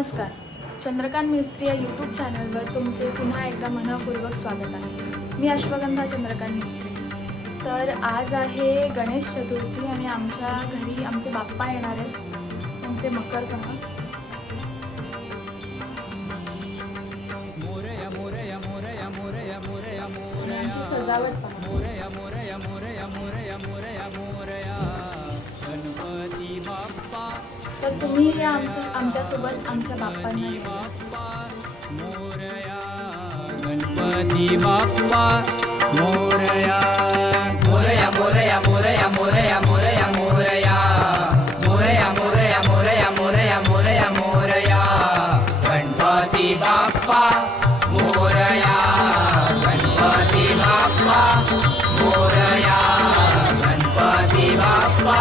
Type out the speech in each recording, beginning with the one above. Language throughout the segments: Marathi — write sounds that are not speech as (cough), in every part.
नमस्कार. चंद्रकांत मिस्त्री या यूट्यूब चॅनलवर तुमचे पुन्हा एकदा मनपूर्वक स्वागत आहे. मी अश्वगंधा चंद्रकांत मिस्त्री. तर आज आहे गणेश चतुर्थी आणि आमच्या घरी आमचे बाप्पा येणार आहेत. त्यांचे मकर आणि आमची सजावट तर तुम्ही या आमच्या आमच्यासोबत आमच्या बाप्पांना घेऊया. बाप्पा मोरया गणपती बाप्पा मोरया. मोरया मोरया मोरया मोरया मोरया मोरया. मोरया मोरया मोरया मोरया मोरया मोरया. गणपती बाप्पा मोरया. गणपती बाप्पा मोरया. गणपती बाप्पा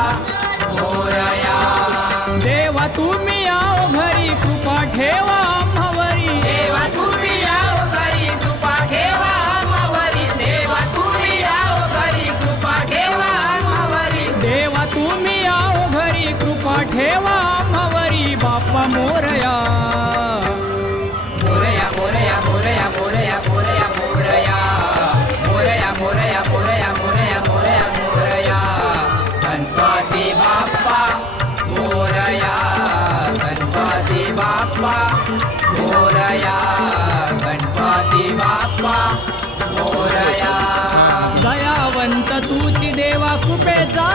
मोरया. बाप्पा मोरया गणपती बाप्पा मोरया. दयावंत तुझी देवा कृपेचा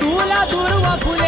तुला दूर फुले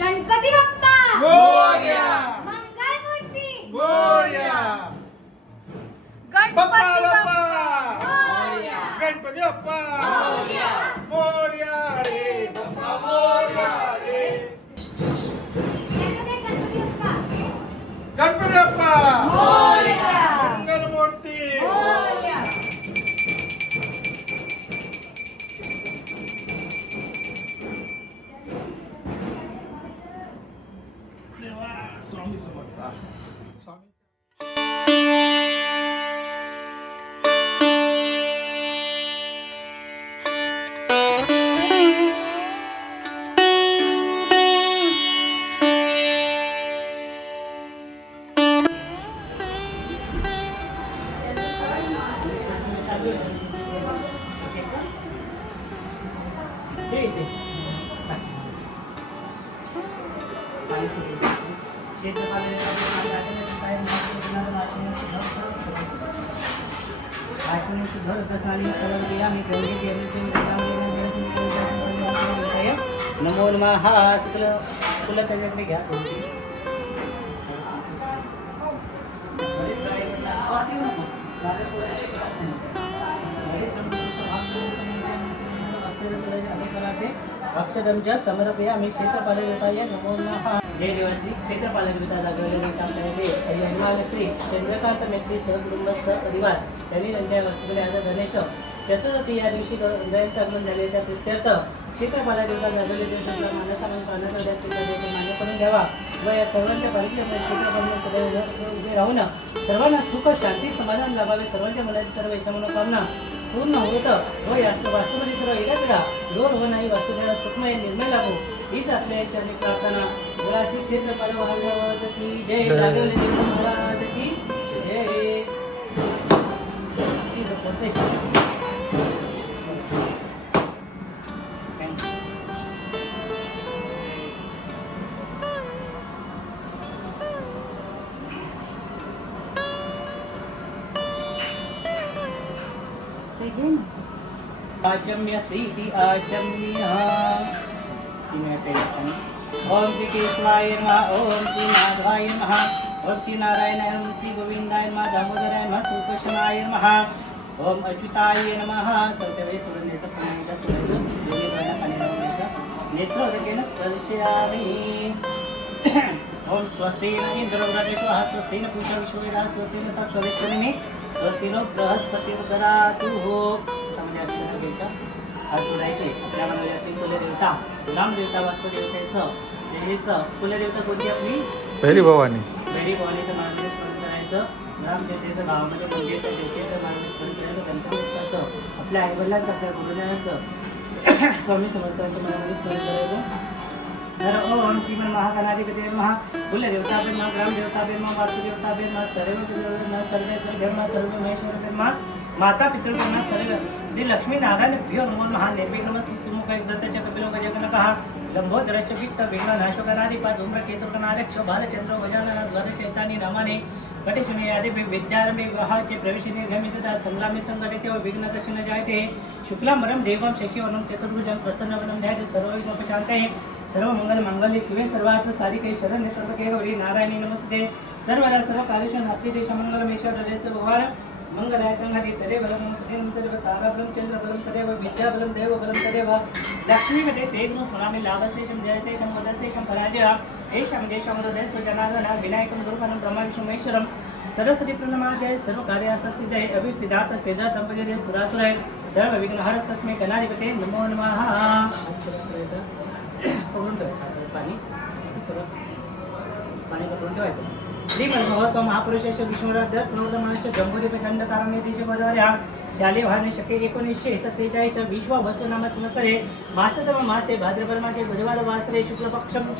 गणपती बाप्पा मोरया मंगल मूर्ती मोरया बाप्पा गणपती बाप्पा बाप्पा मोर्या गणपती बाप्पा मोरया. मोरया रे बाप्पा मोरया रे जय गणपती बाप्पा गणपती बाप्पा मोरया. मंगल मूर्ती मोरया આઠમી ઘર પ્રશ્નાલી સમર્પયામિ ગૌરી દેવી નમો નમઃ શુક્લ કુલક ગયા कराते अक्षदमच्या समर्पयामि क्षेत्रपालकृताय नमो नमः जय देवाश्री क्षेत्रपालकृता जागवलेले कामकाजे हनुमान श्री चंद्रकांत मेत्री सहकुटुंब सहपरिवार त्यांनी नंद्या वाचवले आज गणेश चतुर्थी या दिवशी हृदयांचं आगमन झाले. त्या प्रित्यर्थ क्षेत्रपालकृता जागवले दिवसातला मानसामान पाण्याचा मान्य करून घ्यावा व या सर्वांच्या पालिकेमध्ये क्षेत्रपालन उभे राहून सर्वांना सुख शांती समाधान लाभावे. सर्वांच्या मनाची सर्व इच्छा मनोकामना पूर्ण होत. व या वास्तुमध्ये सर्व एकाच दोन हो नाही वास्तुदेवा सुखमय निर्मय लाभो हीच आपल्या प्रार्थना. क्षेत्र की जय जागवले आचम्य श्रीति आचम्य ओम श्री केशवाय नमः ओम श्री माधवाय नमः ओम श्री नारायणाय नमः श्री गोविंदाय नमः, दामोदराय नमः, श्रीकृष्णाय नमः। ओम अच्युताय नमः। चौथ्या वेळी सोडून द्यायचं पुन्हा एकदा सोडायचं दोन्ही डोळ्यांना पाणी लावून द्यायचं नेत्र उदकेन स्पर्शयामि ओम स्वस्ति न इंद्रवृणेश्वः स्वस्ति न पूषा विश्ववेदाः स्वस्ति न साक्षरेश्वरिणी स्वस्ति नो बृहस्पतिर्दरातु हात जोडायचे. आपल्या मनामध्ये आपली कुलदेवता. रामदेवता वास्तुदेवतेचं देवीचं. कुलदेवता कोणती आपली? पहिली भवानी. बेडी भवानीचं स्मरण करायचं रामदेवतेचं गावामध्ये मंदिर त्या देवतेचं स्मरण करायचं गणपती बाप्पाचं आपल्या आईवडिलांचं आपल्या गुरुजनाचं. (coughs) स्वामी समर्थांच्या मनामध्ये स्मरण करायचं. तर ओम श्रीमन महागणाधिपती महा कुलदेवताभ्य महा ग्रामदेवताभ्य महा वास्तुदेवताभ्य महा सर्व सर्वे ब्रह्मा सर्व महेश्वर महा माता पितृभ्य सर्व श्री लक्ष्मी नारायण भ्यो नमो महा निर्विघ्न सुमुख दत्तच कपिलो गजगणकः लंबोदरश्च वित्त विघ्न नाशकनाधिपा धूम्रकेतुर्गणाध्यक्ष भालचंद्र गजानन द्वार शैतानी नामाने। कटिशुने आदि विद्यारंभे विवाहाचे प्रवेश निर्गमितता संग्रामे संघटिते व विघ्न दर्शन जायते। शुक्लांबरम देवम शशिवनं प्रसन्न प्रसन्नवनं ध्यायते। सर्व विघ्नोपशान्ते सर्व मंगल मांगल्य शिवे सर्वार्थ साधिके शरण्य सर्व गौरी नारायणी नमस्ते। सर्वदा सर्व कार्येषु नास्ति देश भगवान मंगलायतं हरि तदेव बलं सुदेव तदेव ताराबलं तदेव विद्याबलं, देवबलं तदेव। लक्ष्मीपते तेन पुरामि लाभस्तेषं जयतेषं वदस्तेषं पराजय। एषं देशं हृदयस्तु जनार्दन विनायकं गुरुपनं ब्रह्मा विष्णुमेश्वरं सरस्वती प्रणमाध्याय सर्व कार्यार्थसिद्धये अभिसिद्धार्थ सिद्ध दंपती सुरासुरय। सर्व विघ्नहरस्तस्मै गणाधिपते नमो। नमः (coughs) श्रीमद भगवत महापुरुषाच्या विष्णुराध्य प्रवृत्त मनुष्य जंबुरी दंड कारणे शालेय वाहने शके एकोणीसशे सत्तेचाळीस विश्व वसु नाम संवत्सरे। मासतम मासे भाद्रपद मासे बुधवार वासरे शुक्ल पक्षम च।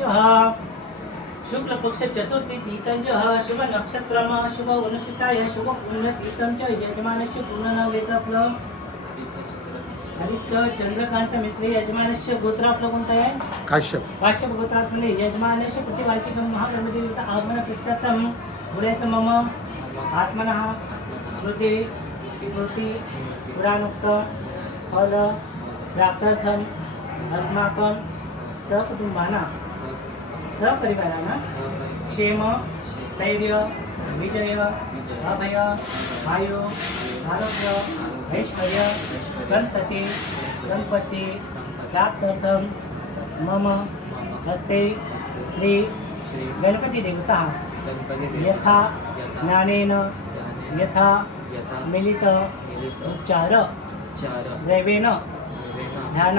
शुक्ल पक्ष चतुर्थी तीतंज शुभ नक्षत्रम शुभ वनशिताय शुभ पुण्य तीतंच यजमानस्य पूर्ण नाव प्लम आदित्य चंद्रकांत मिश्रे यजमानस्य गोत्र आपलं कोणतं आहे? काश्यप. काश्यप गोत्रातले यजमानस्य प्रतिवार्षिक महागणपती आगमन प्रत्यर्थम बोलायचं मम. आत्मनः स्मृती स्मृती पुराणोक्त फल प्राप्त्यर्थम अस्माकं सकुटुंबाना सपरिवाराना क्षेम स्थैर्य विजय अभय आयु आरोग्य ऐश्वर्य संतती संपत्ती प्राप्त्यर्थम मम हस्ते श्री गणपती देवता। यथा ज्ञानेन यथा मिलित उच्चार दैवेन ध्यान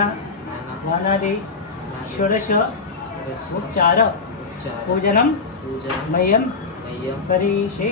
वानादि षोडश उपचार पूजनं मह्यं करिष्ये।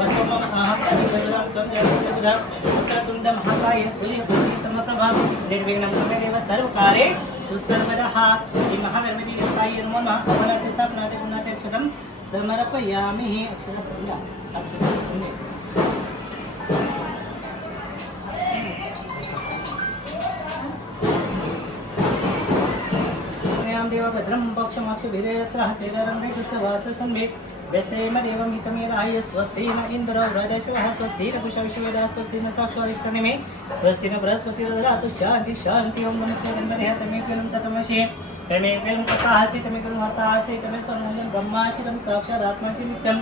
वसवं महाकविवज्रं त्वं जगद्गुरुं पुत्रतुण्डं हाताय सूर्यकोटि समप्रभं निर्विघ्नं कुरुमेव सर्वकारे सुसर्वदः श्री महागणपति देवताय नमो नमः कमलतितापनादिगुणात्यक्षतं समर्पयामि अक्षरसंज्ञा अक्षरसंज्ञा देव भद्रम पक्षमास्तु भिरेरत्र हस्तिरं मे कृष्णवासतं मे व्यसेमदेवं हितमेधाय स्वस्तेन इन्द्रो व्रजशवः स्वस्तिरकुशविश्ववेदः स्वस्ति न साक्षारिष्टनिमे स्वस्ति न बृहस्पतिर्दधातु शान्ति शान्ति ॐ मनुष्यः तमेकलं ततमशे तमेकलं तथासि तमेकलं हर्तासि तमे सर्वमूलं ब्रह्माशिरं साक्षादात्मासि नित्यं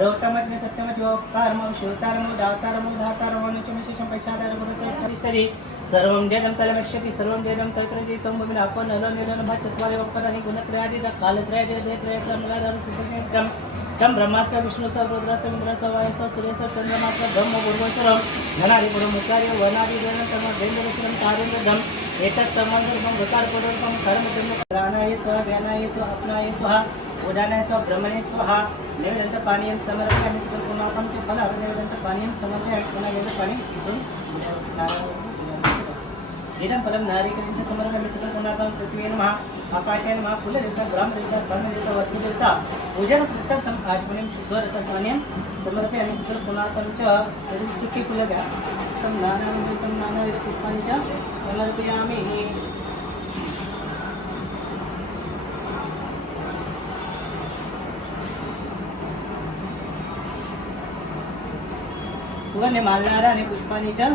रोतमज्ञ सत्यमज्ञोक्तारमं श्रोतारमो दातारमो धातारमनुचमशेषं पश्चादारमुरतरि सर्वं जनं कलमश्यति सर्वं जनं तैप्रजितं भगिनापन्नलो निलनभा चत्वारि वक्पराणि, गुणत्रयादि कालत्रयादि द्वयत्रयत्रमलादारुपितं तम ब्रह्मास्त्र विष्णुतर रुद्रस्त्र इंद्रस्त्र वायुस्तर सूर्यस्तर चंद्रमास्त्र, ब्रह्म पूर्वोत्तरम धनादि पूर्वमुचार्य वनादि देवतम वेन्द्रस्त्रम तारुण्यदम एतत्तमंगलम ऋकारपूर्वकम धर्म प्राणाय स्व, ज्ञानाय स्व अपनाय स्व, उदानाय स्व, ब्रह्मणे स्वाहा नैवेदंत पाणियं समर्पयामि सुकुमाकं ते फल नैवेदंत पाणियं समर्पयामि, पुनः नैवेदंत पाणि इदं इदं फलं नारीकलिञ्च समर्पयमिषितं पुनातं पृथ्वी नमः आकाशे नमः कुलरिता ग्रामरिता स्तम्भरिता वस्तुरिता पूजनकृतं आत्मनिं शुद्धरतस्मान्यं समर्पयामिषितं पुनातं च सुखी कुलगा तं नानामृतं नानाविधपुष्पाणि च समर्पयामि सुगन्धमालाराणि पुष्पाणि च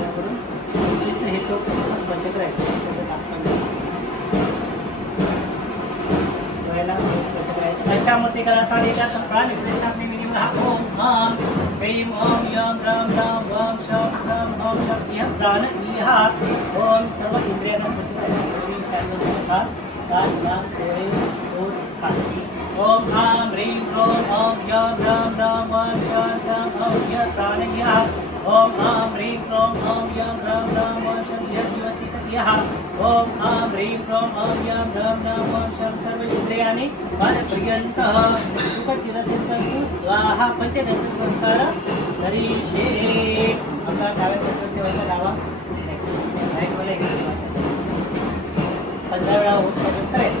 तरी तो स्वच्छत राहायचं डोळ्याला स्वच्छत राहायचं अशामध्ये करा सारे का सकाळ निर्देश आपले मिनिमम हा ओम हाम ऐम ओम यम, रम रम वम शम सम ओम शक्ती प्राण इहा। ओम सर्व इंद्रियांना स्वच्छत राहायचं कान नाक डोळे ओठ पाठी ओम हाम ह्रीम क्रोम ओम यम, रम रम वम शम सम ओम य प्राण इहा। ओम आं ह्रीं क्रों ओम यं रं रं ओं शं यः ओम आं ह्रीं क्रों ओम यं रं रं ओं शं सर्व इंद्रियाणि सुखचिरचिन्तु स्वाहा पंचदश संस्कार हरीशे आपला डाव्या हातात डावा। पंधरा वेळा होत करायचं